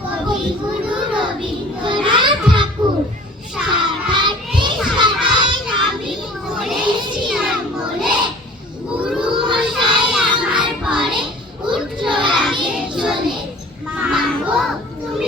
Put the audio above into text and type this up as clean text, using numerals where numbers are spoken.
কবিগুরু রবীন্দ্রনাথ ঠাকুর। সাঁতারতে সাঁতার আমি পড়েছিলাম বলে গুরু মশাই আমার পরে উঠলো রাগের চলে। মা গো তুমি